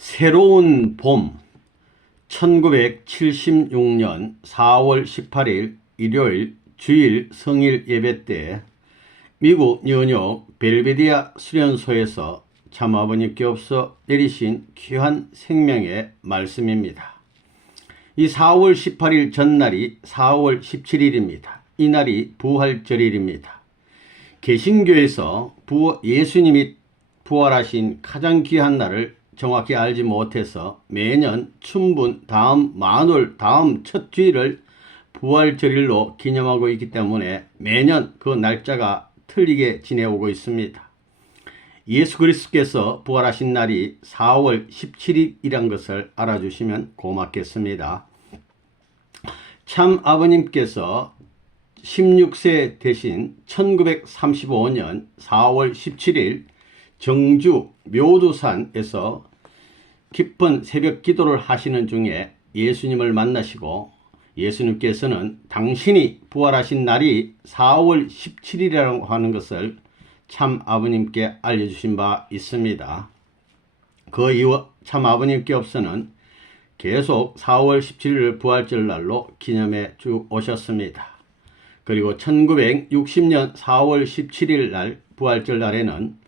새로운 봄 1976년 4월 18일 일요일 주일 성일 예배 때 미국 뉴욕 벨베디아 수련소에서 참아버님께서 내리신 귀한 생명의 말씀입니다. 이 4월 18일 전날이 4월 17일입니다. 이날이 부활절일입니다. 개신교에서 예수님이 부활하신 가장 귀한 날을 정확히 알지 못해서 매년 춘분 다음 만월 다음 첫 주일을 부활절일로 기념하고 있기 때문에 매년 그 날짜가 틀리게 지내오고 있습니다. 예수 그리스도께서 부활하신 날이 4월 17일이란 것을 알아주시면 고맙겠습니다. 참 아버님께서 16세 되신 1935년 4월 17일 정주 묘두산에서 깊은 새벽 기도를 하시는 중에 예수님을 만나시고 예수님께서는 당신이 부활하신 날이 4월 17일이라고 하는 것을 참 아버님께 알려주신 바 있습니다. 그 이후 참 아버님께서는 계속 4월 17일을 부활절 날로 기념해 쭉 오셨습니다. 그리고 1960년 4월 17일 날 부활절 날에는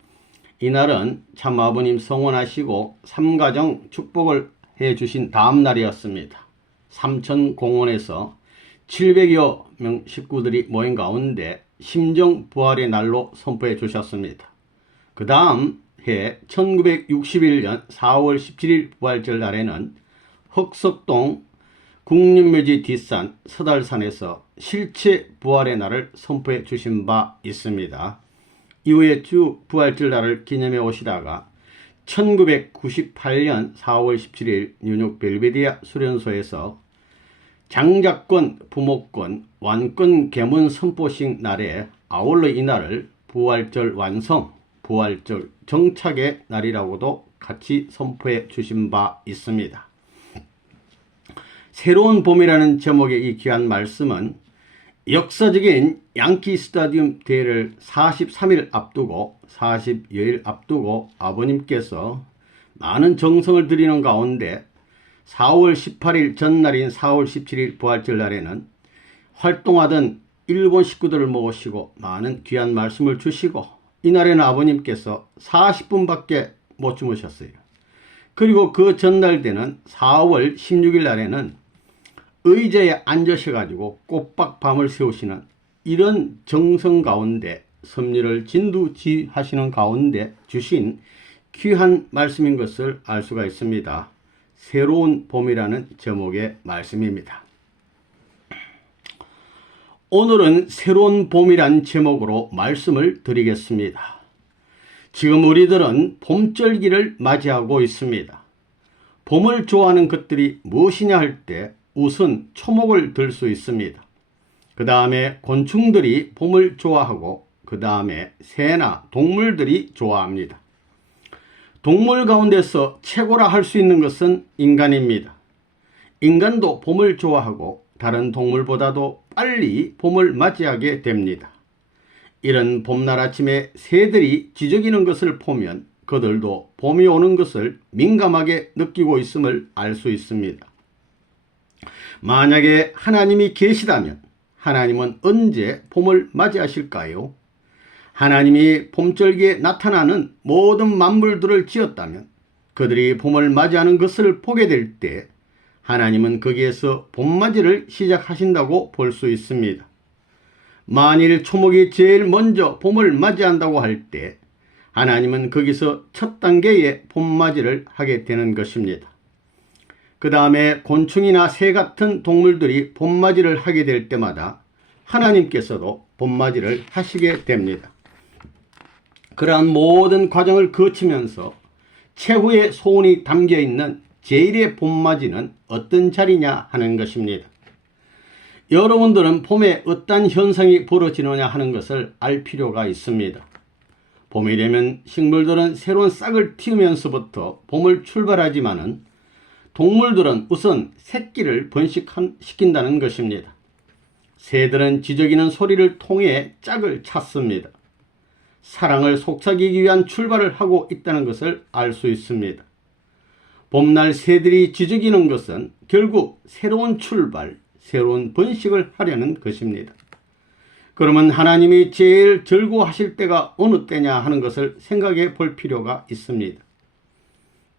이날은 참 아버님 성원하시고 삼가정 축복을 해주신 다음 날이었습니다. 삼천공원에서 700여 명 식구들이 모인 가운데 심정 부활의 날로 선포해 주셨습니다. 그 다음 해 1961년 4월 17일 부활절 날에는 흑석동 국립묘지 뒷산 서달산에서 실체 부활의 날을 선포해 주신 바 있습니다. 이후에 주 부활절 날을 기념해 오시다가 1998년 4월 17일 뉴욕 벨베디아 수련소에서 장자권, 부목권, 완권 계문 선포식 날에 아울러 이 날을 부활절 완성, 부활절 정착의 날이라고도 같이 선포해 주신 바 있습니다. 새로운 봄이라는 제목의 이 귀한 말씀은 역사적인 양키 스타디움 대회를 43일 앞두고 40여일 앞두고 아버님께서 많은 정성을 들이는 가운데 4월 18일 전날인 4월 17일 부활절 날에는 활동하던 일본 식구들을 모시고 많은 귀한 말씀을 주시고 이날에는 아버님께서 40분밖에 못 주무셨어요. 그리고 그 전날 되는 4월 16일 날에는 의자에 앉으셔가지고 꼬박 밤을 새우시는 이런 정성 가운데 섭리를 진두지하시는 가운데 주신 귀한 말씀인 것을 알 수가 있습니다. 새로운 봄이라는 제목의 말씀입니다. 오늘은 새로운 봄이란 제목으로 말씀을 드리겠습니다. 지금 우리들은 봄절기를 맞이하고 있습니다. 봄을 좋아하는 것들이 무엇이냐 할 때 우선 초목을 들 수 있습니다. 그 다음에 곤충들이 봄을 좋아하고 그 다음에 새나 동물들이 좋아합니다. 동물 가운데서 최고라 할 수 있는 것은 인간입니다. 인간도 봄을 좋아하고 다른 동물보다도 빨리 봄을 맞이하게 됩니다. 이런 봄날 아침에 새들이 지저귀는 것을 보면 그들도 봄이 오는 것을 민감하게 느끼고 있음을 알 수 있습니다. 만약에 하나님이 계시다면 하나님은 언제 봄을 맞이하실까요? 하나님이 봄절기에 나타나는 모든 만물들을 지었다면 그들이 봄을 맞이하는 것을 보게 될 때 하나님은 거기에서 봄맞이를 시작하신다고 볼 수 있습니다. 만일 초목이 제일 먼저 봄을 맞이한다고 할 때 하나님은 거기서 첫 단계의 봄맞이를 하게 되는 것입니다. 그 다음에 곤충이나 새 같은 동물들이 봄맞이를 하게 될 때마다 하나님께서도 봄맞이를 하시게 됩니다. 그러한 모든 과정을 거치면서 최후의 소원이 담겨있는 제1의 봄맞이는 어떤 자리냐 하는 것입니다. 여러분들은 봄에 어떤 현상이 벌어지느냐 하는 것을 알 필요가 있습니다. 봄이 되면 식물들은 새로운 싹을 틔우면서부터 봄을 출발하지만은 동물들은 우선 새끼를 번식시킨다는 것입니다. 새들은 지저귀는 소리를 통해 짝을 찾습니다. 사랑을 속삭이기 위한 출발을 하고 있다는 것을 알 수 있습니다. 봄날 새들이 지저귀는 것은 결국 새로운 출발, 새로운 번식을 하려는 것입니다. 그러면 하나님이 제일 즐거워하실 때가 어느 때냐 하는 것을 생각해 볼 필요가 있습니다.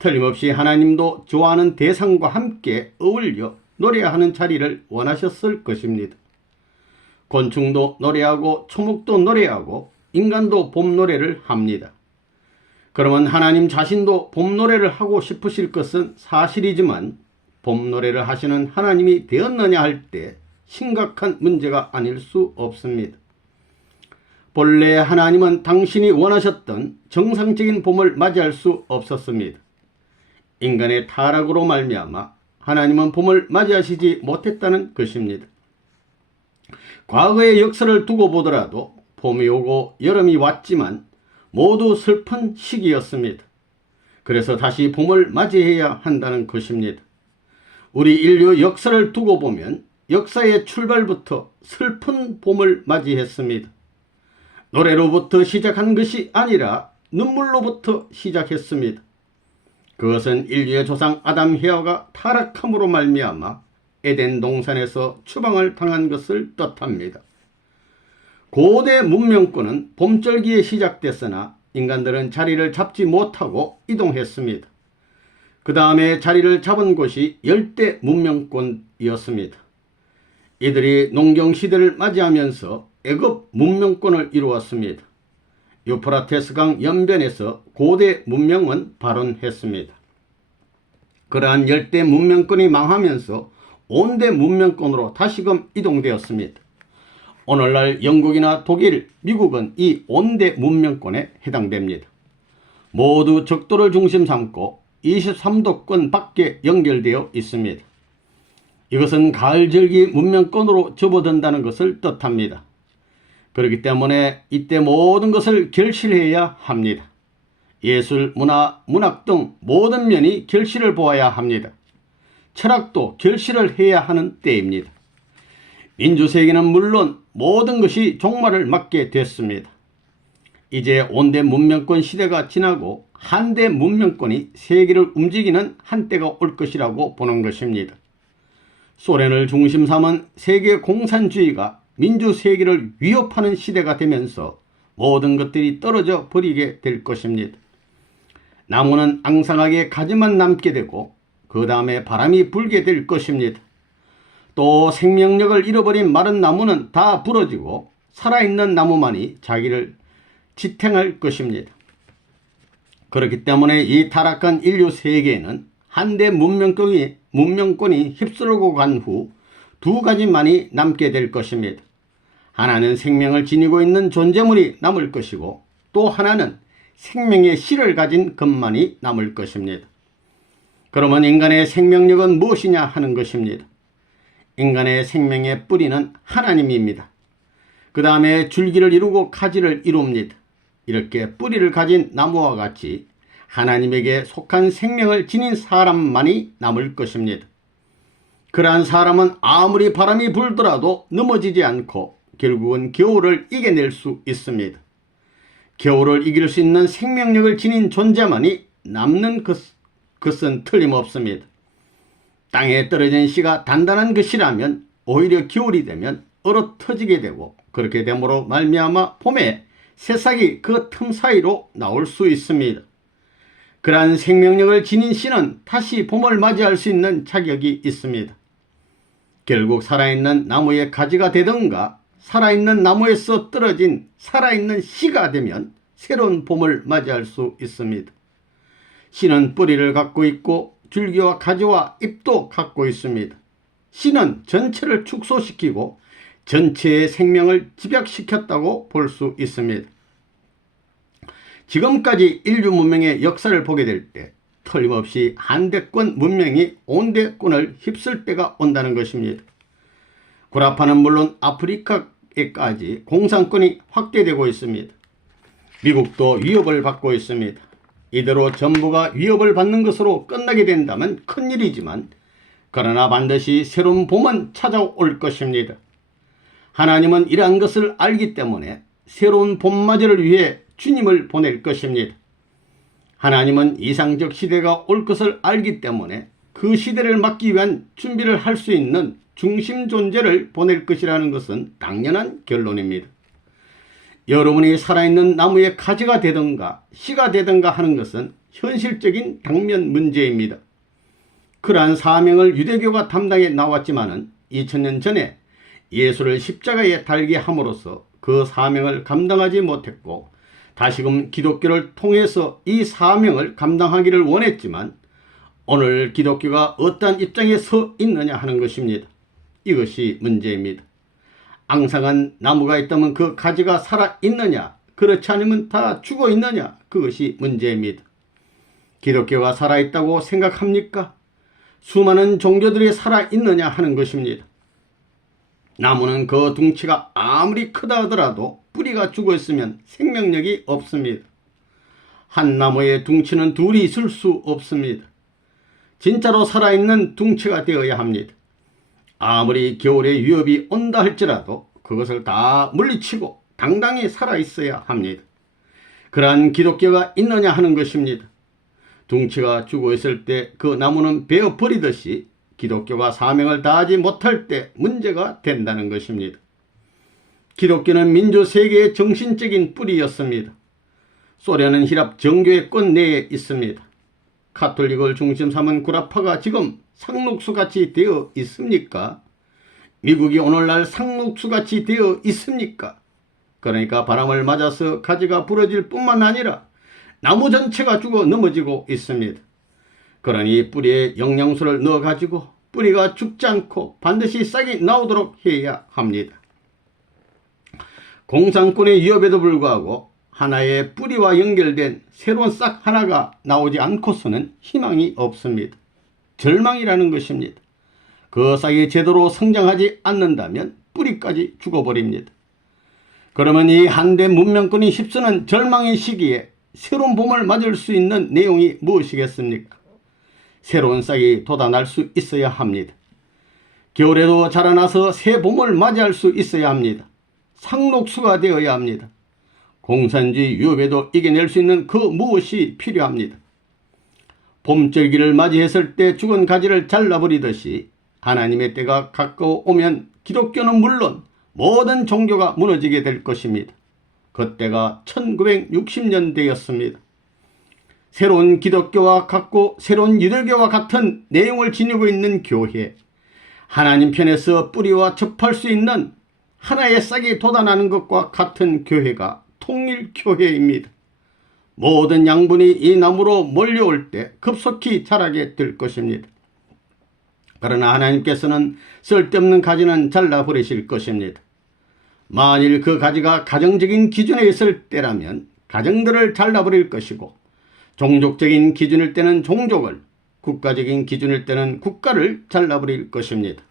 틀림없이 하나님도 좋아하는 대상과 함께 어울려 노래하는 자리를 원하셨을 것입니다. 곤충도 노래하고 초목도 노래하고 인간도 봄 노래를 합니다. 그러면 하나님 자신도 봄 노래를 하고 싶으실 것은 사실이지만 봄 노래를 하시는 하나님이 되었느냐 할 때 심각한 문제가 아닐 수 없습니다. 본래 하나님은 당신이 원하셨던 정상적인 봄을 맞이할 수 없었습니다. 인간의 타락으로 말미암아 하나님은 봄을 맞이하시지 못했다는 것입니다. 과거의 역사를 두고 보더라도 봄이 오고 여름이 왔지만 모두 슬픈 시기였습니다. 그래서 다시 봄을 맞이해야 한다는 것입니다. 우리 인류 역사를 두고 보면 역사의 출발부터 슬픈 봄을 맞이했습니다. 노래로부터 시작한 것이 아니라 눈물로부터 시작했습니다. 그것은 인류의 조상 아담 헤아가 타락함으로 말미암아 에덴 동산에서 추방을 당한 것을 뜻합니다. 고대 문명권은 봄절기에 시작됐으나 인간들은 자리를 잡지 못하고 이동했습니다. 그 다음에 자리를 잡은 곳이 열대 문명권이었습니다. 이들이 농경시대를 맞이하면서 애굽 문명권을 이루었습니다. 유프라테스강 연변에서 고대 문명은 발원했습니다. 그러한 열대 문명권이 망하면서 온대 문명권으로 다시금 이동되었습니다. 오늘날 영국이나 독일, 미국은 이 온대 문명권에 해당됩니다. 모두 적도를 중심 삼고 23도권 밖에 연결되어 있습니다. 이것은 가을절기 문명권으로 접어든다는 것을 뜻합니다. 그렇기 때문에 이때 모든 것을 결실해야 합니다. 예술, 문화, 문학 등 모든 면이 결실을 보아야 합니다. 철학도 결실을 해야 하는 때입니다. 민주세계는 물론 모든 것이 종말을 맞게 됐습니다. 이제 온대 문명권 시대가 지나고 한대 문명권이 세계를 움직이는 한때가 올 것이라고 보는 것입니다. 소련을 중심 삼은 세계 공산주의가 민주세계를 위협하는 시대가 되면서 모든 것들이 떨어져 버리게 될 것입니다. 나무는 앙상하게 가지만 남게 되고 그 다음에 바람이 불게 될 것입니다. 또 생명력을 잃어버린 마른 나무는 다 부러지고 살아있는 나무만이 자기를 지탱할 것입니다. 그렇기 때문에 이 타락한 인류 세계에는 한대 문명권이 휩쓸고 간 후 두 가지만이 남게 될 것입니다. 하나는 생명을 지니고 있는 존재물이 남을 것이고 또 하나는 생명의 씨를 가진 것만이 남을 것입니다. 그러면 인간의 생명력은 무엇이냐 하는 것입니다. 인간의 생명의 뿌리는 하나님입니다. 그 다음에 줄기를 이루고 가지를 이룹니다. 이렇게 뿌리를 가진 나무와 같이 하나님에게 속한 생명을 지닌 사람만이 남을 것입니다. 그러한 사람은 아무리 바람이 불더라도 넘어지지 않고 결국은 겨울을 이겨낼 수 있습니다. 겨울을 이길 수 있는 생명력을 지닌 존재만이 남는 것은 틀림없습니다. 땅에 떨어진 씨가 단단한 것이라면 오히려 겨울이 되면 얼어 터지게 되고 그렇게 됨으로 말미암아 봄에 새싹이 그 틈 사이로 나올 수 있습니다. 그러한 생명력을 지닌 씨는 다시 봄을 맞이할 수 있는 자격이 있습니다. 결국 살아있는 나무의 가지가 되든가 살아있는 나무에서 떨어진 살아있는 씨가 되면 새로운 봄을 맞이할 수 있습니다. 씨는 뿌리를 갖고 있고 줄기와 가지와 잎도 갖고 있습니다. 씨는 전체를 축소시키고 전체의 생명을 집약시켰다고 볼 수 있습니다. 지금까지 인류 문명의 역사를 보게 될 때 틀림없이 한대권 문명이 온대권을 휩쓸 때가 온다는 것입니다. 구라파는 물론 아프리카에까지 공산권이 확대되고 있습니다. 미국도 위협을 받고 있습니다. 이대로 전부가 위협을 받는 것으로 끝나게 된다면 큰일이지만 그러나 반드시 새로운 봄은 찾아올 것입니다. 하나님은 이러한 것을 알기 때문에 새로운 봄맞이를 위해 주님을 보낼 것입니다. 하나님은 이상적 시대가 올 것을 알기 때문에 그 시대를 막기 위한 준비를 할 수 있는 중심 존재를 보낼 것이라는 것은 당연한 결론입니다. 여러분이 살아있는 나무의 가지가 되든가 씨가 되든가 하는 것은 현실적인 당면 문제입니다. 그러한 사명을 유대교가 담당해 나왔지만은 2000년 전에 예수를 십자가에 달게 함으로써 그 사명을 감당하지 못했고 다시금 기독교를 통해서 이 사명을 감당하기를 원했지만 오늘 기독교가 어떠한 입장에 서 있느냐 하는 것입니다. 이것이 문제입니다. 앙상한 나무가 있다면 그 가지가 살아있느냐, 그렇지 않으면 다 죽어 있느냐, 그것이 문제입니다. 기독교가 살아있다고 생각합니까? 수많은 종교들이 살아있느냐 하는 것입니다. 나무는 그 둥치가 아무리 크다 하더라도 뿌리가 죽어 있으면 생명력이 없습니다. 한 나무의 둥치는 둘이 있을 수 없습니다. 진짜로 살아있는 둥치가 되어야 합니다. 아무리 겨울에 위협이 온다 할지라도 그것을 다 물리치고 당당히 살아있어야 합니다. 그러한 기독교가 있느냐 하는 것입니다. 둥치가 죽어 있을 때 그 나무는 베어버리듯이 기독교가 사명을 다하지 못할 때 문제가 된다는 것입니다. 기독교는 민주 세계의 정신적인 뿌리였습니다. 소련은 힐랍 정교의 꽃내에 있습니다. 카톨릭을 중심 삼은 구라파가 지금 상록수같이 되어 있습니까? 미국이 오늘날 상록수같이 되어 있습니까? 그러니까 바람을 맞아서 가지가 부러질 뿐만 아니라 나무 전체가 죽어 넘어지고 있습니다. 그러니 뿌리에 영양소를 넣어가지고 뿌리가 죽지 않고 반드시 싹이 나오도록 해야 합니다. 공산권의 위협에도 불구하고 하나의 뿌리와 연결된 새로운 싹 하나가 나오지 않고서는 희망이 없습니다. 절망이라는 것입니다. 그 싹이 제대로 성장하지 않는다면 뿌리까지 죽어버립니다. 그러면 이 한대 문명권이 휩쓰는 절망의 시기에 새로운 봄을 맞을 수 있는 내용이 무엇이겠습니까? 새로운 싹이 돋아날 수 있어야 합니다. 겨울에도 자라나서 새 봄을 맞이할 수 있어야 합니다. 상록수가 되어야 합니다. 공산주의 위협에도 이겨낼 수 있는 그 무엇이 필요합니다. 봄절기를 맞이했을 때 죽은 가지를 잘라버리듯이 하나님의 때가 가까워 오면 기독교는 물론 모든 종교가 무너지게 될 것입니다. 그때가 1960년대였습니다. 새로운 기독교와 같고 새로운 유대교와 같은 내용을 지니고 있는 교회, 하나님 편에서 뿌리와 접할 수 있는 하나의 싹이 돋아나는 것과 같은 교회가 통일교회입니다. 모든 양분이 이 나무로 몰려올 때 급속히 자라게 될 것입니다. 그러나 하나님께서는 쓸데없는 가지는 잘라버리실 것입니다. 만일 그 가지가 가정적인 기준에 있을 때라면 가정들을 잘라버릴 것이고 종족적인 기준일 때는 종족을, 국가적인 기준일 때는 국가를 잘라버릴 것입니다.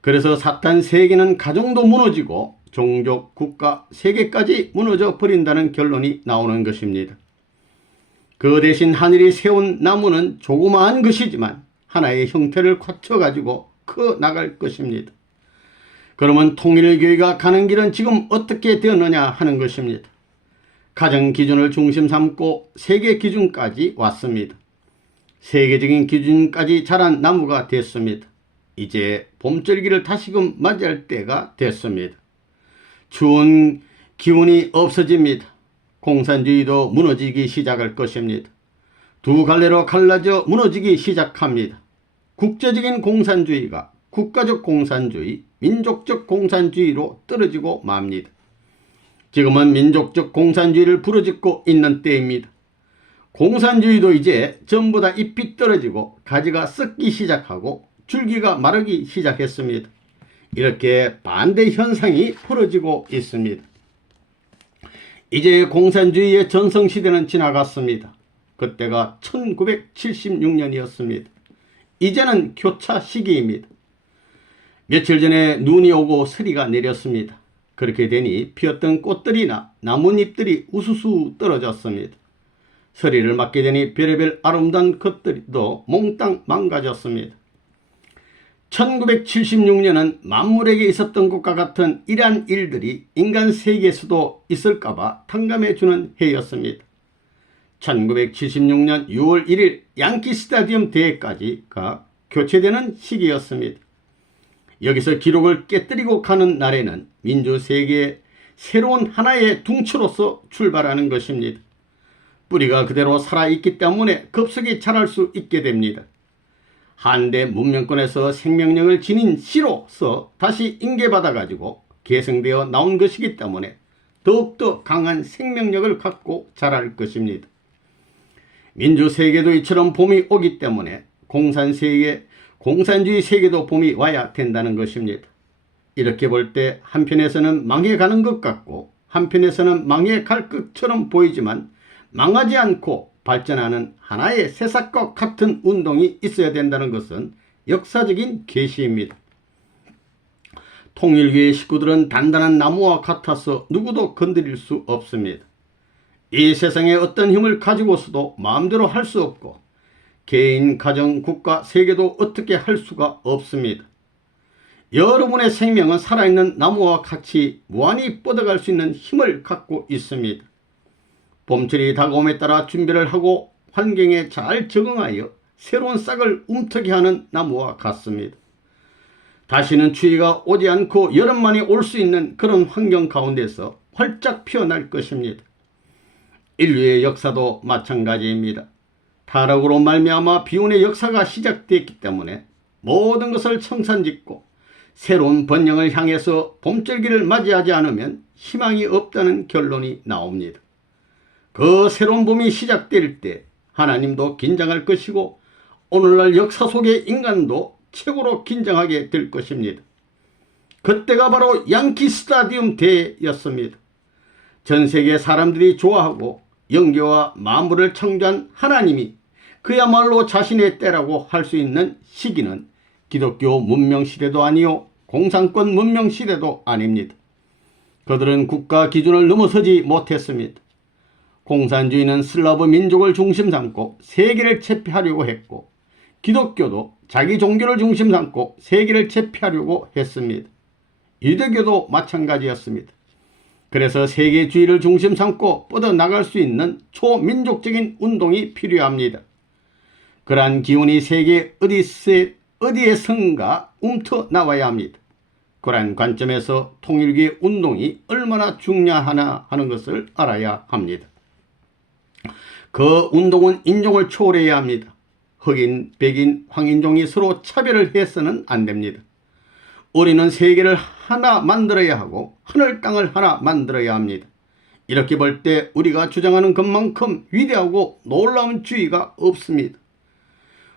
그래서 사탄 세계는 가정도 무너지고 종족, 국가, 세계까지 무너져 버린다는 결론이 나오는 것입니다. 그 대신 하늘이 세운 나무는 조그마한 것이지만 하나의 형태를 갖춰가지고 커 나갈 것입니다. 그러면 통일교회가 가는 길은 지금 어떻게 되었느냐 하는 것입니다. 가정 기준을 중심 삼고 세계 기준까지 왔습니다. 세계적인 기준까지 자란 나무가 됐습니다. 이제 봄절기를 다시금 맞이할 때가 됐습니다. 추운 기운이 없어집니다. 공산주의도 무너지기 시작할 것입니다. 두 갈래로 갈라져 무너지기 시작합니다. 국제적인 공산주의가 국가적 공산주의, 민족적 공산주의로 떨어지고 맙니다. 지금은 민족적 공산주의를 부르짖고 있는 때입니다. 공산주의도 이제 전부 다 잎이 떨어지고 가지가 썩기 시작하고 줄기가 마르기 시작했습니다. 이렇게 반대 현상이 벌어지고 있습니다. 이제 공산주의의 전성시대는 지나갔습니다. 그때가 1976년이었습니다. 이제는 교차 시기입니다. 며칠 전에 눈이 오고 서리가 내렸습니다. 그렇게 되니 피었던 꽃들이나 나뭇잎들이 우수수 떨어졌습니다. 서리를 맞게 되니 별의별 아름다운 것들도 몽땅 망가졌습니다. 1976년은 만물에게 있었던 것과 같은 이러한 일들이 인간 세계에서도 있을까봐 탕감해 주는 해였습니다. 1976년 6월 1일 양키 스타디움 대회까지가 교체되는 시기였습니다. 여기서 기록을 깨뜨리고 가는 날에는 민주 세계의 새로운 하나의 둥치로서 출발하는 것입니다. 뿌리가 그대로 살아있기 때문에 급속히 자랄 수 있게 됩니다. 한대 문명권에서 생명력을 지닌 씨로서 다시 인계받아가지고 계승되어 나온 것이기 때문에 더욱더 강한 생명력을 갖고 자랄 것입니다. 민주세계도 이처럼 봄이 오기 때문에 공산주의 세계도 봄이 와야 된다는 것입니다. 이렇게 볼 때 한편에서는 망해가는 것 같고 한편에서는 망해갈 것처럼 보이지만 망하지 않고 발전하는 하나의 새싹과 같은 운동이 있어야 된다는 것은 역사적인 계시입니다. 통일교의 식구들은 단단한 나무와 같아서 누구도 건드릴 수 없습니다. 이 세상에 어떤 힘을 가지고서도 마음대로 할 수 없고 개인, 가정, 국가, 세계도 어떻게 할 수가 없습니다. 여러분의 생명은 살아있는 나무와 같이 무한히 뻗어갈 수 있는 힘을 갖고 있습니다. 봄철이 다가옴에 따라 준비를 하고 환경에 잘 적응하여 새로운 싹을 움트게 하는 나무와 같습니다. 다시는 추위가 오지 않고 여름만이 올 수 있는 그런 환경 가운데서 활짝 피어날 것입니다. 인류의 역사도 마찬가지입니다. 타락으로 말미암아 비운의 역사가 시작됐기 때문에 모든 것을 청산짓고 새로운 번영을 향해서 봄절기를 맞이하지 않으면 희망이 없다는 결론이 나옵니다. 그 새로운 봄이 시작될 때 하나님도 긴장할 것이고 오늘날 역사 속의 인간도 최고로 긴장하게 될 것입니다. 그때가 바로 양키 스타디움 대회였습니다. 전 세계 사람들이 좋아하고 영계와 만물을 창조한 하나님이 그야말로 자신의 때라고 할 수 있는 시기는 기독교 문명시대도 아니요 공산권 문명시대도 아닙니다. 그들은 국가 기준을 넘어서지 못했습니다. 공산주의는 슬라브 민족을 중심 삼고 세계를 제패하려고 했고 기독교도 자기 종교를 중심 삼고 세계를 제패하려고 했습니다. 유대교도 마찬가지였습니다. 그래서 세계주의를 중심 삼고 뻗어나갈 수 있는 초민족적인 운동이 필요합니다. 그러한 기운이 세계 어디에선가 움터 나와야 합니다. 그러한 관점에서 통일교의 운동이 얼마나 중요하나 하는 것을 알아야 합니다. 그 운동은 인종을 초월해야 합니다. 흑인, 백인, 황인종이 서로 차별을 해서는 안 됩니다. 우리는 세계를 하나 만들어야 하고 하늘 땅을 하나 만들어야 합니다. 이렇게 볼 때 우리가 주장하는 것만큼 위대하고 놀라운 주의가 없습니다.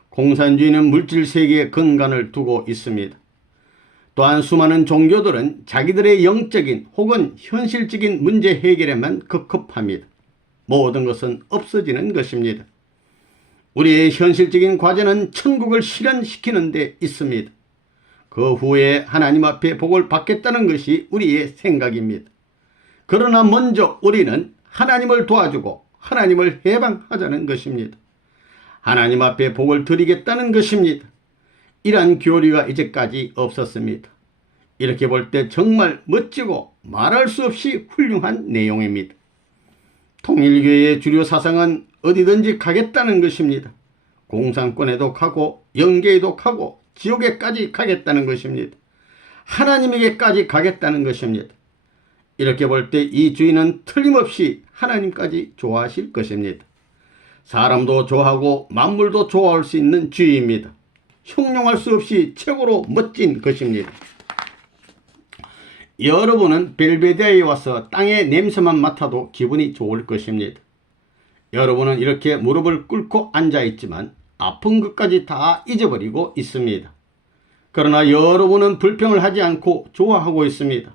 공산주의는 물질세계에 근간을 두고 있습니다. 또한 수많은 종교들은 자기들의 영적인 혹은 현실적인 문제 해결에만 급급합니다. 모든 것은 없어지는 것입니다. 우리의 현실적인 과제는 천국을 실현시키는 데 있습니다. 그 후에 하나님 앞에 복을 받겠다는 것이 우리의 생각입니다. 그러나 먼저 우리는 하나님을 도와주고 하나님을 해방하자는 것입니다. 하나님 앞에 복을 드리겠다는 것입니다. 이러한 교리가 이제까지 없었습니다. 이렇게 볼 때 정말 멋지고 말할 수 없이 훌륭한 내용입니다. 통일교의 주류 사상은 어디든지 가겠다는 것입니다. 공산권에도 가고 영계에도 가고 지옥에까지 가겠다는 것입니다. 하나님에게까지 가겠다는 것입니다. 이렇게 볼 때 이 주의는 틀림없이 하나님까지 좋아하실 것입니다. 사람도 좋아하고 만물도 좋아할 수 있는 주의입니다. 형용할 수 없이 최고로 멋진 것입니다. 여러분은 벨베데아에 와서 땅의 냄새만 맡아도 기분이 좋을 것입니다. 여러분은 이렇게 무릎을 꿇고 앉아있지만 아픈 것까지 다 잊어버리고 있습니다. 그러나 여러분은 불평을 하지 않고 좋아하고 있습니다.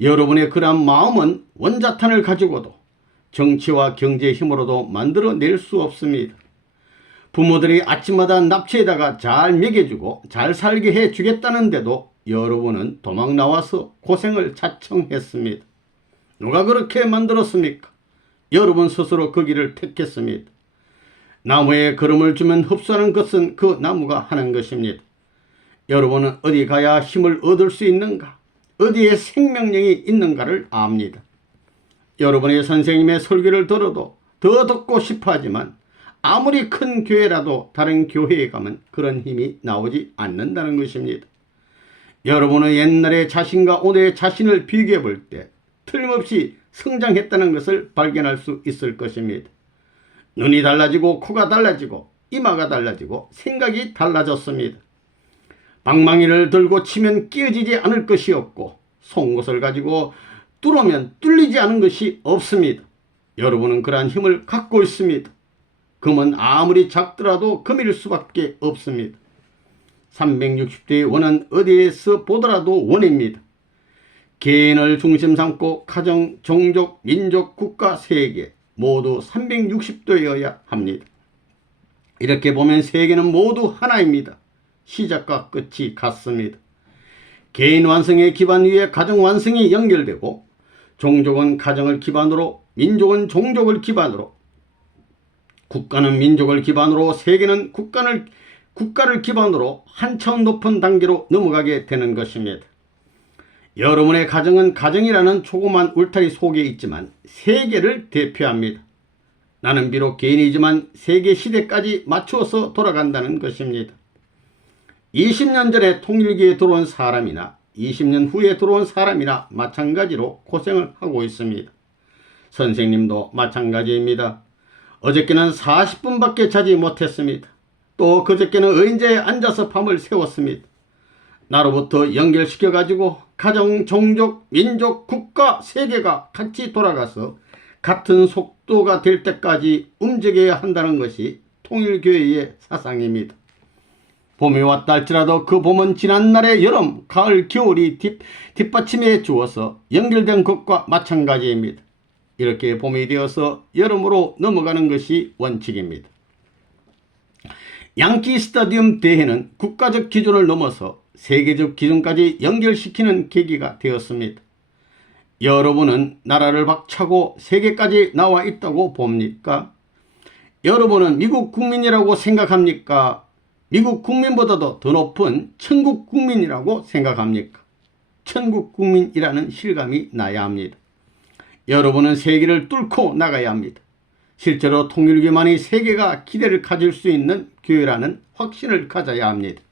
여러분의 그러한 마음은 원자탄을 가지고도 정치와 경제의 힘으로도 만들어낼 수 없습니다. 부모들이 아침마다 납치에다가 잘 먹여주고 잘 살게 해주겠다는데도 여러분은 도망 나와서 고생을 자청했습니다. 누가 그렇게 만들었습니까? 여러분 스스로 그 길을 택했습니다. 나무에 걸음을 주면 흡수하는 것은 그 나무가 하는 것입니다. 여러분은 어디 가야 힘을 얻을 수 있는가? 어디에 생명력이 있는가를 압니다. 여러분의 선생님의 설교를 들어도 더 듣고 싶어 하지만 아무리 큰 교회라도 다른 교회에 가면 그런 힘이 나오지 않는다는 것입니다. 여러분은 옛날의 자신과 오늘의 자신을 비교해 볼 때 틀림없이 성장했다는 것을 발견할 수 있을 것입니다. 눈이 달라지고 코가 달라지고 이마가 달라지고 생각이 달라졌습니다. 방망이를 들고 치면 끼어지지 않을 것이 없고 송곳을 가지고 뚫으면 뚫리지 않은 것이 없습니다. 여러분은 그러한 힘을 갖고 있습니다. 금은 아무리 작더라도 금일 수밖에 없습니다. 360도의 원은 어디에서 보더라도 원입니다. 개인을 중심 삼고 가정, 종족, 민족, 국가, 세계 모두 360도여야 합니다. 이렇게 보면 세계는 모두 하나입니다. 시작과 끝이 같습니다. 개인 완성의 기반 위에 가정 완성이 연결되고 종족은 가정을 기반으로, 민족은 종족을 기반으로, 국가는 민족을 기반으로, 세계는 국가를 기반으로 한 차원 높은 단계로 넘어가게 되는 것입니다. 여러분의 가정은 가정이라는 조그만 울타리 속에 있지만 세계를 대표합니다. 나는 비록 개인이지만 세계 시대까지 맞추어서 돌아간다는 것입니다. 20년 전에 통일기에 들어온 사람이나 20년 후에 들어온 사람이나 마찬가지로 고생을 하고 있습니다. 선생님도 마찬가지입니다. 어저께는 40분밖에 자지 못했습니다. 또 그저께는 의자에 앉아서 밤을 새웠습니다. 나로부터 연결시켜가지고 가정, 종족, 민족, 국가, 세계가 같이 돌아가서 같은 속도가 될 때까지 움직여야 한다는 것이 통일교회의 사상입니다. 봄이 왔다 할지라도 그 봄은 지난날의 여름, 가을, 겨울이 뒷받침해 주어서 연결된 것과 마찬가지입니다. 이렇게 봄이 되어서 여름으로 넘어가는 것이 원칙입니다. 양키 스타디움 대회는 국가적 기준을 넘어서 세계적 기준까지 연결시키는 계기가 되었습니다. 여러분은 나라를 박차고 세계까지 나와 있다고 봅니까? 여러분은 미국 국민이라고 생각합니까? 미국 국민보다도 더 높은 천국 국민이라고 생각합니까? 천국 국민이라는 실감이 나야 합니다. 여러분은 세계를 뚫고 나가야 합니다. 실제로 통일교만이 세계가 기대를 가질 수 있는 교회라는 확신을 가져야 합니다.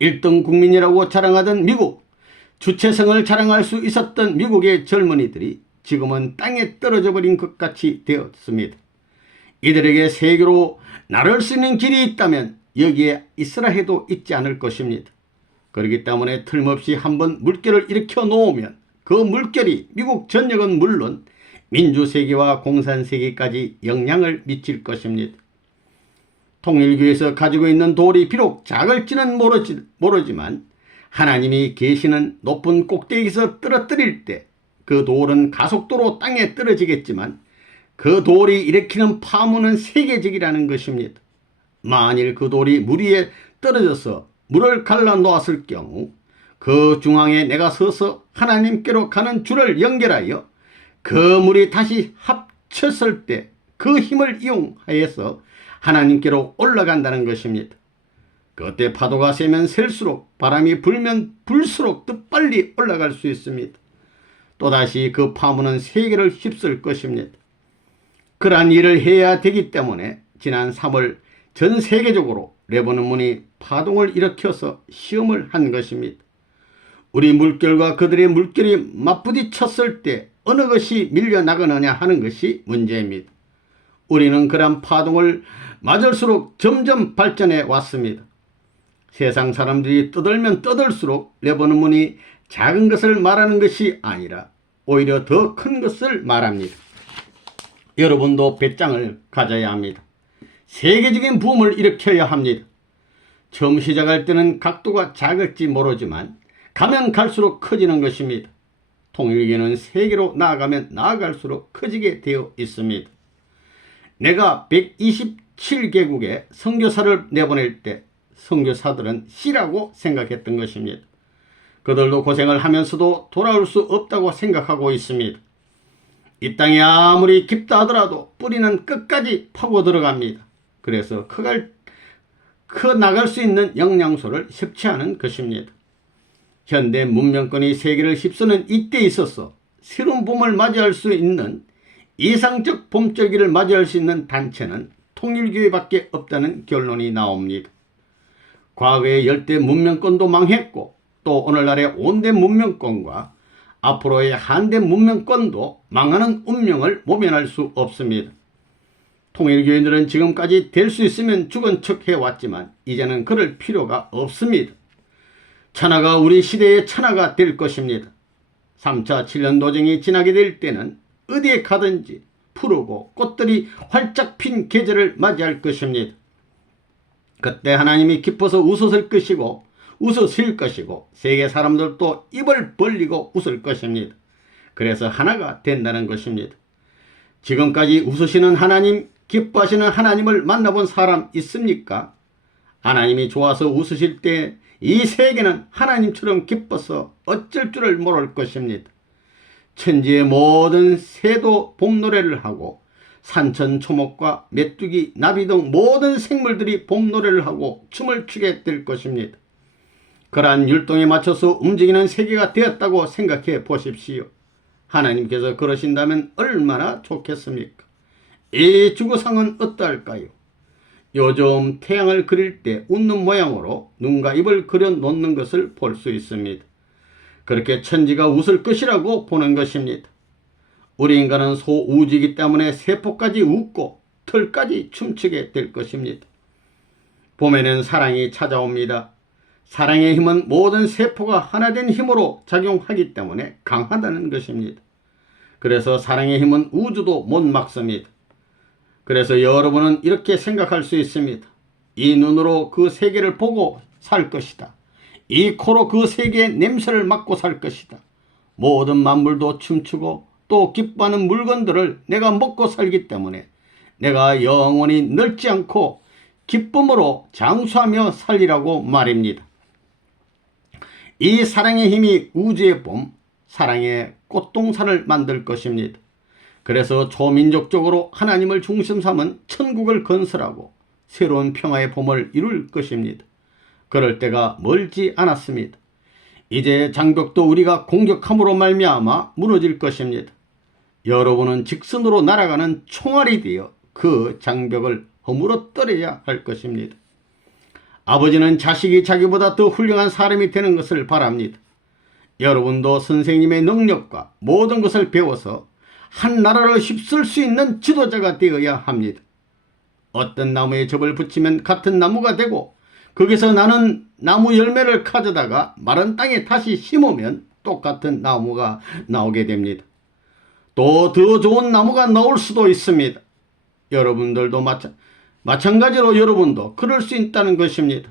1등 국민이라고 자랑하던 미국, 주체성을 자랑할 수 있었던 미국의 젊은이들이 지금은 땅에 떨어져 버린 것 같이 되었습니다. 이들에게 세계로 나를 수 있는 길이 있다면 여기에 있으라 해도 있지 않을 것입니다. 그렇기 때문에 틀림없이 한번 물결을 일으켜 놓으면 그 물결이 미국 전역은 물론 민주세계와 공산세계까지 영향을 미칠 것입니다. 통일교에서 가지고 있는 돌이 비록 작을지는 모르지만 하나님이 계시는 높은 꼭대기에서 떨어뜨릴 때 그 돌은 가속도로 땅에 떨어지겠지만 그 돌이 일으키는 파문은 세계적이라는 것입니다. 만일 그 돌이 물 위에 떨어져서 물을 갈라 놓았을 경우 그 중앙에 내가 서서 하나님께로 가는 줄을 연결하여 그 물이 다시 합쳤을 때 그 힘을 이용하여서 하나님께로 올라간다는 것입니다. 그때 파도가 세면 셀수록 바람이 불면 불수록 더 빨리 올라갈 수 있습니다. 또다시 그 파문은 세계를 휩쓸 것입니다. 그러한 일을 해야 되기 때문에 지난 3월 전 세계적으로 레버논문이 파동을 일으켜서 시험을 한 것입니다. 우리 물결과 그들의 물결이 맞부딪혔을 때 어느 것이 밀려나가느냐 하는 것이 문제입니다. 우리는 그러한 파동을 맞을수록 점점 발전해 왔습니다. 세상 사람들이 떠들면 떠들수록 레버논문이 작은 것을 말하는 것이 아니라 오히려 더 큰 것을 말합니다. 여러분도 배짱을 가져야 합니다. 세계적인 붐을 일으켜야 합니다. 처음 시작할 때는 각도가 작을지 모르지만 가면 갈수록 커지는 것입니다. 통일교는 세계로 나아가면 나아갈수록 커지게 되어 있습니다. 내가 127개국에 선교사를 내보낼 때 선교사들은 씨라고 생각했던 것입니다. 그들도 고생을 하면서도 돌아올 수 없다고 생각하고 있습니다. 이 땅이 아무리 깊다 하더라도 뿌리는 끝까지 파고 들어갑니다. 그래서 커나갈 수 있는 영양소를 섭취하는 것입니다. 현대 문명권이 세계를 휩쓰는 이때에 있어서 새로운 봄을 맞이할 수 있는 이상적 봄절기를 맞이할 수 있는 단체는 통일교회밖에 없다는 결론이 나옵니다. 과거의 열대 문명권도 망했고 또 오늘날의 온대 문명권과 앞으로의 한대 문명권도 망하는 운명을 모면할 수 없습니다. 통일교인들은 지금까지 될 수 있으면 죽은 척 해왔지만 이제는 그럴 필요가 없습니다. 천하가 우리 시대의 천하가 될 것입니다. 3차 7년 도정이 지나게 될 때는 어디에 가든지 푸르고 꽃들이 활짝 핀 계절을 맞이할 것입니다. 그때 하나님이 기뻐서 웃으실 것이고 세계 사람들도 입을 벌리고 웃을 것입니다. 그래서 하나가 된다는 것입니다. 지금까지 웃으시는 하나님, 기뻐하시는 하나님을 만나본 사람 있습니까? 하나님이 좋아서 웃으실 때 이 세계는 하나님처럼 기뻐서 어쩔 줄을 모를 것입니다. 천지의 모든 새도 봄 노래를 하고 산천 초목과 메뚜기, 나비 등 모든 생물들이 봄 노래를 하고 춤을 추게 될 것입니다. 그러한 율동에 맞춰서 움직이는 세계가 되었다고 생각해 보십시오. 하나님께서 그러신다면 얼마나 좋겠습니까? 이 주구상은 어떠할까요? 요즘 태양을 그릴 때 웃는 모양으로 눈과 입을 그려 놓는 것을 볼 수 있습니다. 그렇게 천지가 웃을 것이라고 보는 것입니다. 우리 인간은 소우주이기 때문에 세포까지 웃고 털까지 춤추게 될 것입니다. 봄에는 사랑이 찾아옵니다. 사랑의 힘은 모든 세포가 하나된 힘으로 작용하기 때문에 강하다는 것입니다. 그래서 사랑의 힘은 우주도 못 막습니다. 그래서 여러분은 이렇게 생각할 수 있습니다. 이 눈으로 그 세계를 보고 살 것이다. 이 코로 그 세계의 냄새를 맡고 살 것이다. 모든 만물도 춤추고 또 기뻐하는 물건들을 내가 먹고 살기 때문에 내가 영원히 늙지 않고 기쁨으로 장수하며 살리라고 말입니다. 이 사랑의 힘이 우주의 봄, 사랑의 꽃동산을 만들 것입니다. 그래서 초민족적으로 하나님을 중심 삼은 천국을 건설하고 새로운 평화의 봄을 이룰 것입니다. 그럴 때가 멀지 않았습니다. 이제 장벽도 우리가 공격함으로 말미암아 무너질 것입니다. 여러분은 직선으로 날아가는 총알이 되어 그 장벽을 허물어뜨려야 할 것입니다. 아버지는 자식이 자기보다 더 훌륭한 사람이 되는 것을 바랍니다. 여러분도 선생님의 능력과 모든 것을 배워서 한 나라를 휩쓸 수 있는 지도자가 되어야 합니다. 어떤 나무에 접을 붙이면 같은 나무가 되고 거기서 나는 나무 열매를 가져다가 마른 땅에 다시 심으면 똑같은 나무가 나오게 됩니다. 또 더 좋은 나무가 나올 수도 있습니다. 여러분들도 마찬가지로 여러분도 그럴 수 있다는 것입니다.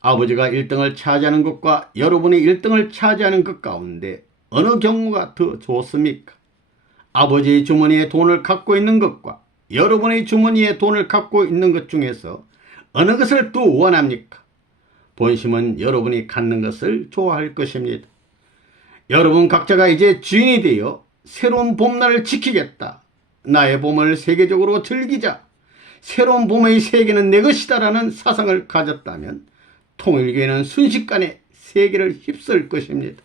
아버지가 1등을 차지하는 것과 여러분이 1등을 차지하는 것 가운데 어느 경우가 더 좋습니까? 아버지의 주머니에 돈을 갖고 있는 것과 여러분의 주머니에 돈을 갖고 있는 것 중에서 어느 것을 더 원합니까? 본심은 여러분이 갖는 것을 좋아할 것입니다. 여러분 각자가 이제 주인이 되어 새로운 봄날을 지키겠다. 나의 봄을 세계적으로 즐기자. 새로운 봄의 세계는 내 것이다 라는 사상을 가졌다면 통일교회는 순식간에 세계를 휩쓸 것입니다.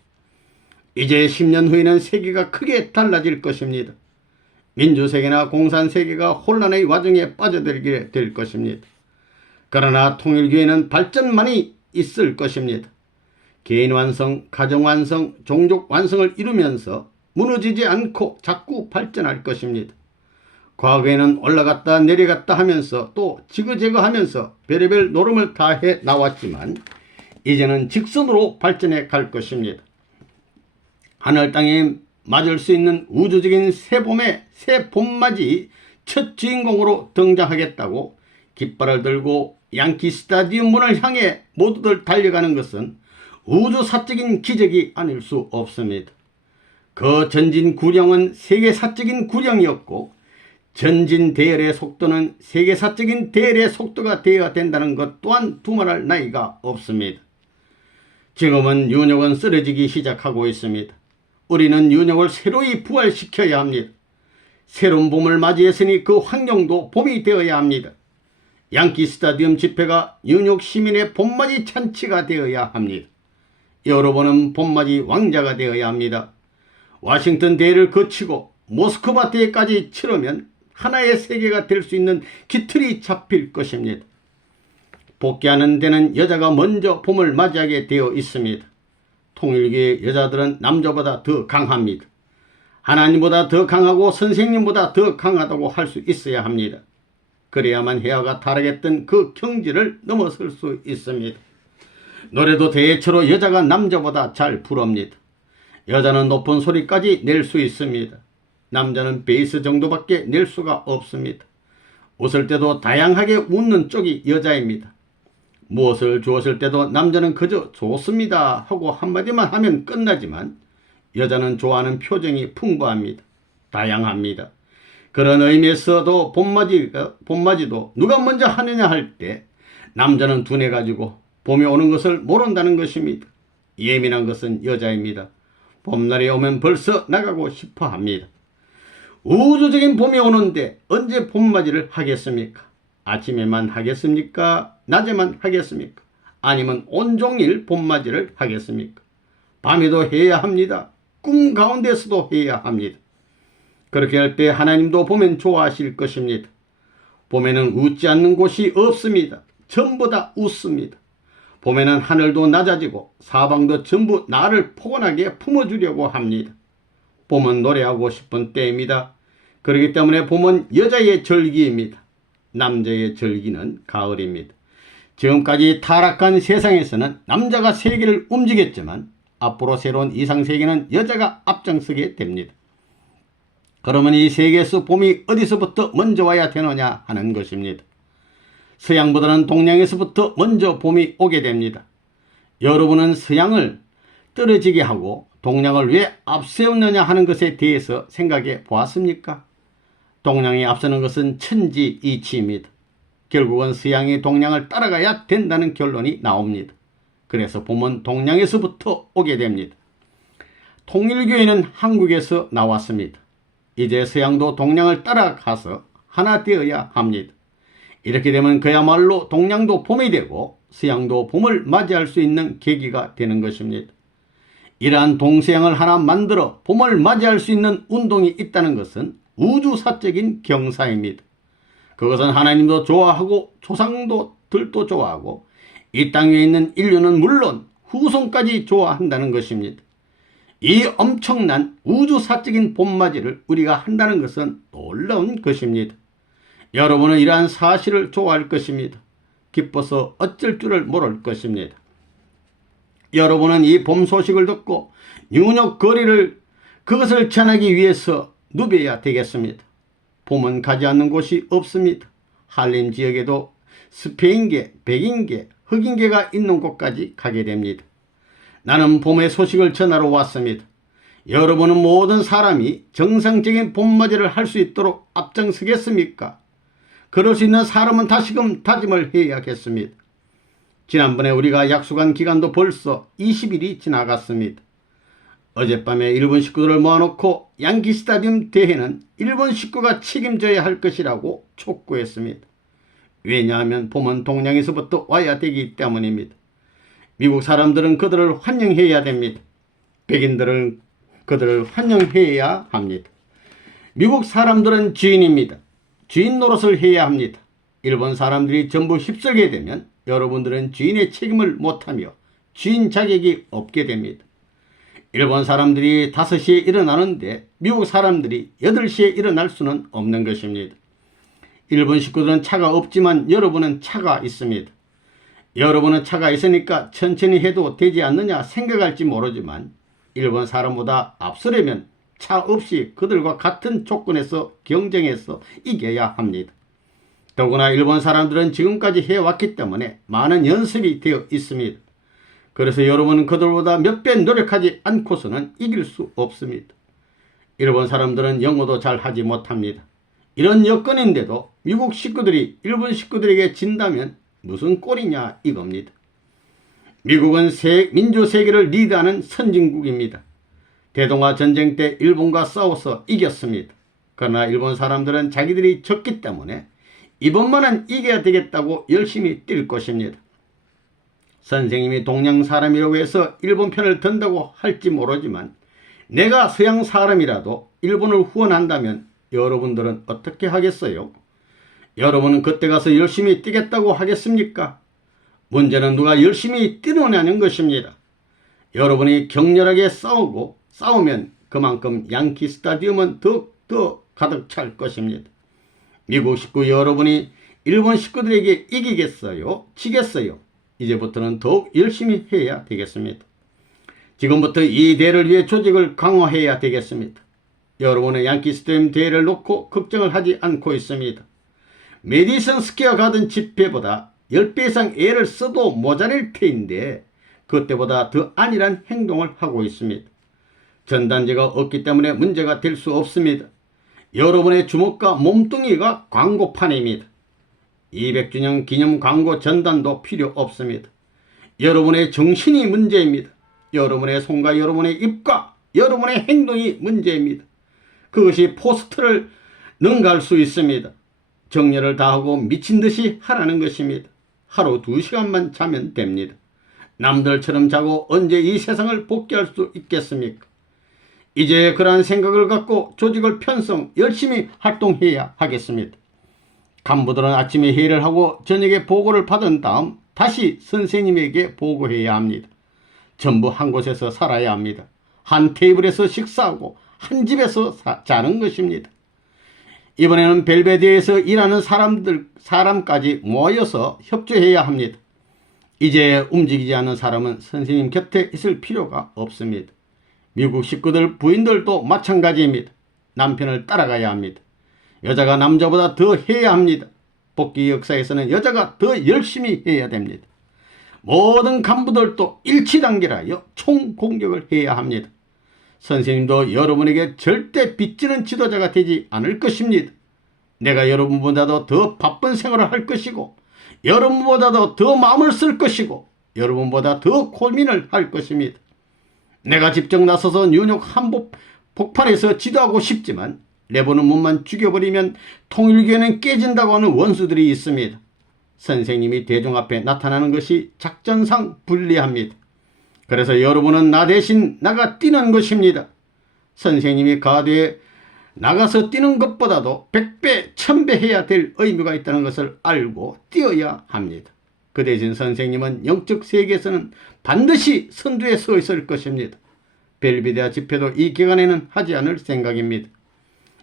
이제 10년 후에는 세계가 크게 달라질 것입니다. 민주세계나 공산세계가 혼란의 와중에 빠져들게 될 것입니다. 그러나 통일교회는 발전만이 있을 것입니다. 개인 완성, 가정 완성, 종족 완성을 이루면서 무너지지 않고 자꾸 발전할 것입니다. 과거에는 올라갔다 내려갔다 하면서 또 지그재그 하면서 별의별 노름을 다해 나왔지만 이제는 직선으로 발전해 갈 것입니다. 하늘 땅에 맞을 수 있는 우주적인 새봄의 새 봄맞이 첫 주인공으로 등장하겠다고 깃발을 들고 양키 스타디움 문을 향해 모두들 달려가는 것은 우주사적인 기적이 아닐 수 없습니다. 그 전진 구령은 세계사적인 구령이었고 전진 대열의 속도는 세계사적인 대열의 속도가 되어야 된다는 것 또한 두말할 나위가 없습니다. 지금은 윤혁은 쓰러지기 시작하고 있습니다. 우리는 윤혁을 새로이 부활시켜야 합니다. 새로운 봄을 맞이했으니 그 환경도 봄이 되어야 합니다. 양키 스타디움 집회가 윤혁 시민의 봄맞이 잔치가 되어야 합니다. 여러분은 봄맞이 왕자가 되어야 합니다. 워싱턴 대회를 거치고 모스크바 대회까지 치르면 하나의 세계가 될 수 있는 기틀이 잡힐 것입니다. 복귀하는 데는 여자가 먼저 봄을 맞이하게 되어 있습니다. 통일교의 여자들은 남자보다 더 강합니다. 하나님보다 더 강하고 선생님보다 더 강하다고 할 수 있어야 합니다. 그래야만 해야가 타락했던 그 경지를 넘어설 수 있습니다. 노래도 대체로 여자가 남자보다 잘 부릅니다. 여자는 높은 소리까지 낼 수 있습니다. 남자는 베이스 정도밖에 낼 수가 없습니다. 웃을 때도 다양하게 웃는 쪽이 여자입니다. 무엇을 주었을 때도 남자는 그저 좋습니다 하고 한마디만 하면 끝나지만 여자는 좋아하는 표정이 풍부합니다. 다양합니다. 그런 의미에서도 봄맞이도 누가 먼저 하느냐 할 때 남자는 둔해가지고 봄이 오는 것을 모른다는 것입니다. 예민한 것은 여자입니다. 봄날이 오면 벌써 나가고 싶어 합니다. 우주적인 봄이 오는데 언제 봄맞이를 하겠습니까? 아침에만 하겠습니까? 낮에만 하겠습니까? 아니면 온종일 봄맞이를 하겠습니까? 밤에도 해야 합니다. 꿈 가운데서도 해야 합니다. 그렇게 할 때 하나님도 보면 좋아하실 것입니다. 봄에는 웃지 않는 곳이 없습니다. 전부 다 웃습니다. 봄에는 하늘도 낮아지고 사방도 전부 나를 포근하게 품어주려고 합니다. 봄은 노래하고 싶은 때입니다. 그렇기 때문에 봄은 여자의 절기입니다. 남자의 절기는 가을입니다. 지금까지 타락한 세상에서는 남자가 세계를 움직였지만 앞으로 새로운 이상세계는 여자가 앞장서게 됩니다. 그러면 이 세계에서 봄이 어디서부터 먼저 와야 되느냐 하는 것입니다. 서양보다는 동양에서부터 먼저 봄이 오게 됩니다. 여러분은 서양을 떨어지게 하고 동양을 왜 앞세웠느냐 하는 것에 대해서 생각해 보았습니까? 동양이 앞서는 것은 천지이치입니다. 결국은 서양이 동양을 따라가야 된다는 결론이 나옵니다. 그래서 봄은 동양에서부터 오게 됩니다. 통일교회는 한국에서 나왔습니다. 이제 서양도 동양을 따라가서 하나 되어야 합니다. 이렇게 되면 그야말로 동양도 봄이 되고 서양도 봄을 맞이할 수 있는 계기가 되는 것입니다. 이러한 동서양을 하나 만들어 봄을 맞이할 수 있는 운동이 있다는 것은 우주사적인 경사입니다. 그것은 하나님도 좋아하고 조상들도 좋아하고 이 땅 위에 있는 인류는 물론 후손까지 좋아한다는 것입니다. 이 엄청난 우주사적인 봄맞이를 우리가 한다는 것은 놀라운 것입니다. 여러분은 이러한 사실을 좋아할 것입니다. 기뻐서 어쩔 줄을 모를 것입니다. 여러분은 이 봄 소식을 듣고 뉴욕거리를 그것을 전하기 위해서 누벼야 되겠습니다. 봄은 가지 않는 곳이 없습니다. 할렘 지역에도 스페인계, 백인계, 흑인계가 있는 곳까지 가게 됩니다. 나는 봄의 소식을 전하러 왔습니다. 여러분은 모든 사람이 정상적인 봄맞이를 할 수 있도록 앞장서겠습니까? 그럴 수 있는 사람은 다시금 다짐을 해야겠습니다. 지난번에 우리가 약속한 기간도 벌써 20일이 지나갔습니다. 어젯밤에 일본 식구들을 모아놓고 양키 스타디움 대회는 일본 식구가 책임져야 할 것이라고 촉구했습니다. 왜냐하면 봄은 동양에서부터 와야 되기 때문입니다. 미국 사람들은 그들을 환영해야 됩니다. 백인들은 그들을 환영해야 합니다. 미국 사람들은 주인입니다. 주인 노릇을 해야 합니다. 일본 사람들이 전부 휩쓸게 되면 여러분들은 주인의 책임을 못하며 주인 자격이 없게 됩니다. 일본 사람들이 5시에 일어나는데 미국 사람들이 8시에 일어날 수는 없는 것입니다. 일본 식구들은 차가 없지만 여러분은 차가 있습니다. 여러분은 차가 있으니까 천천히 해도 되지 않느냐 생각할지 모르지만 일본 사람보다 앞서려면 차 없이 그들과 같은 조건에서 경쟁해서 이겨야 합니다. 더구나 일본 사람들은 지금까지 해왔기 때문에 많은 연습이 되어 있습니다. 그래서 여러분은 그들보다 몇 배 노력하지 않고서는 이길 수 없습니다. 일본 사람들은 영어도 잘 하지 못합니다. 이런 여건인데도 미국 식구들이 일본 식구들에게 진다면 무슨 꼴이냐 이겁니다. 미국은 민주 세계를 리드하는 선진국입니다. 대동아 전쟁 때 일본과 싸워서 이겼습니다. 그러나 일본 사람들은 자기들이 졌기 때문에 이번만은 이겨야 되겠다고 열심히 뛸 것입니다. 선생님이 동양 사람이라고 해서 일본 편을 든다고 할지 모르지만 내가 서양 사람이라도 일본을 후원한다면 여러분들은 어떻게 하겠어요? 여러분은 그때 가서 열심히 뛰겠다고 하겠습니까? 문제는 누가 열심히 뛰느냐는 것입니다. 여러분이 격렬하게 싸우면 그만큼 양키 스타디움은 더욱더 가득 찰 것입니다. 미국 식구 여러분이 일본 식구들에게 이기겠어요? 지겠어요? 이제부터는 더욱 열심히 해야 되겠습니다. 지금부터 이 대회를 위해 조직을 강화해야 되겠습니다. 여러분은 양키 스타디움 대회를 놓고 걱정을 하지 않고 있습니다. 메디슨 스퀘어 가든 집회보다 10배 이상 애를 써도 모자랄 테인데 그때보다 더 안일한 행동을 하고 있습니다. 전단지가 없기 때문에 문제가 될 수 없습니다. 여러분의 주먹과 몸뚱이가 광고판입니다. 200주년 기념 광고 전단도 필요 없습니다. 여러분의 정신이 문제입니다. 여러분의 손과 여러분의 입과 여러분의 행동이 문제입니다. 그것이 포스터를 능가할 수 있습니다. 정열을 다하고 미친 듯이 하라는 것입니다. 하루 2시간만 자면 됩니다. 남들처럼 자고 언제 이 세상을 복귀할 수 있겠습니까? 이제 그러한 생각을 갖고 조직을 편성 열심히 활동해야 하겠습니다. 간부들은 아침에 회의를 하고 저녁에 보고를 받은 다음 다시 선생님에게 보고해야 합니다. 전부 한 곳에서 살아야 합니다. 한 테이블에서 식사하고 한 집에서 자는 것입니다. 이번에는 벨베데에서 일하는 사람까지 모여서 협조해야 합니다. 이제 움직이지 않는 사람은 선생님 곁에 있을 필요가 없습니다. 미국 식구들 부인들도 마찬가지입니다. 남편을 따라가야 합니다. 여자가 남자보다 더 해야 합니다. 복귀 역사에서는 여자가 더 열심히 해야 됩니다. 모든 간부들도 일치단결하여 총공격을 해야 합니다. 선생님도 여러분에게 절대 빚지는 지도자가 되지 않을 것입니다. 내가 여러분보다도 더 바쁜 생활을 할 것이고 여러분보다도 더 마음을 쓸 것이고 여러분보다 더 고민을 할 것입니다. 내가 직접 나서서 뉴욕 한복판에서 지도하고 싶지만 레보는 몸만 죽여버리면 통일교회는 깨진다고 하는 원수들이 있습니다. 선생님이 대중 앞에 나타나는 것이 작전상 불리합니다. 그래서 여러분은 나 대신 나가 뛰는 것입니다. 선생님이 가드에 나가서 뛰는 것보다도 100배, 1000배 해야 될 의미가 있다는 것을 알고 뛰어야 합니다. 그 대신 선생님은 영적 세계에서는 반드시 선두에 서 있을 것입니다. 벨베데아 집회도 이 기간에는 하지 않을 생각입니다.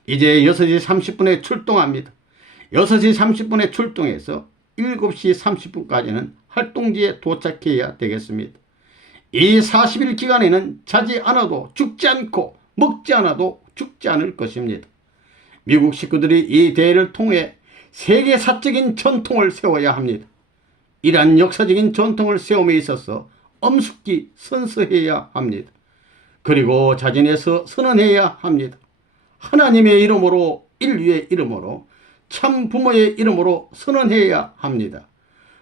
이제 6시 30분에 출동합니다. 6시 30분에 출동해서 7시 30분까지는 활동지에 도착해야 되겠습니다. 이 40일 기간에는 자지 않아도 죽지 않고 먹지 않아도 죽지 않을 것입니다. 미국 식구들이 이 대회를 통해 세계사적인 전통을 세워야 합니다. 이러한 역사적인 전통을 세움에 있어서 엄숙히 선서해야 합니다. 그리고 자진해서 선언해야 합니다. 하나님의 이름으로, 인류의 이름으로, 참 부모의 이름으로 선언해야 합니다.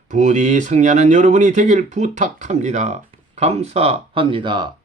부디 승리하는 여러분이 되길 부탁합니다. 감사합니다.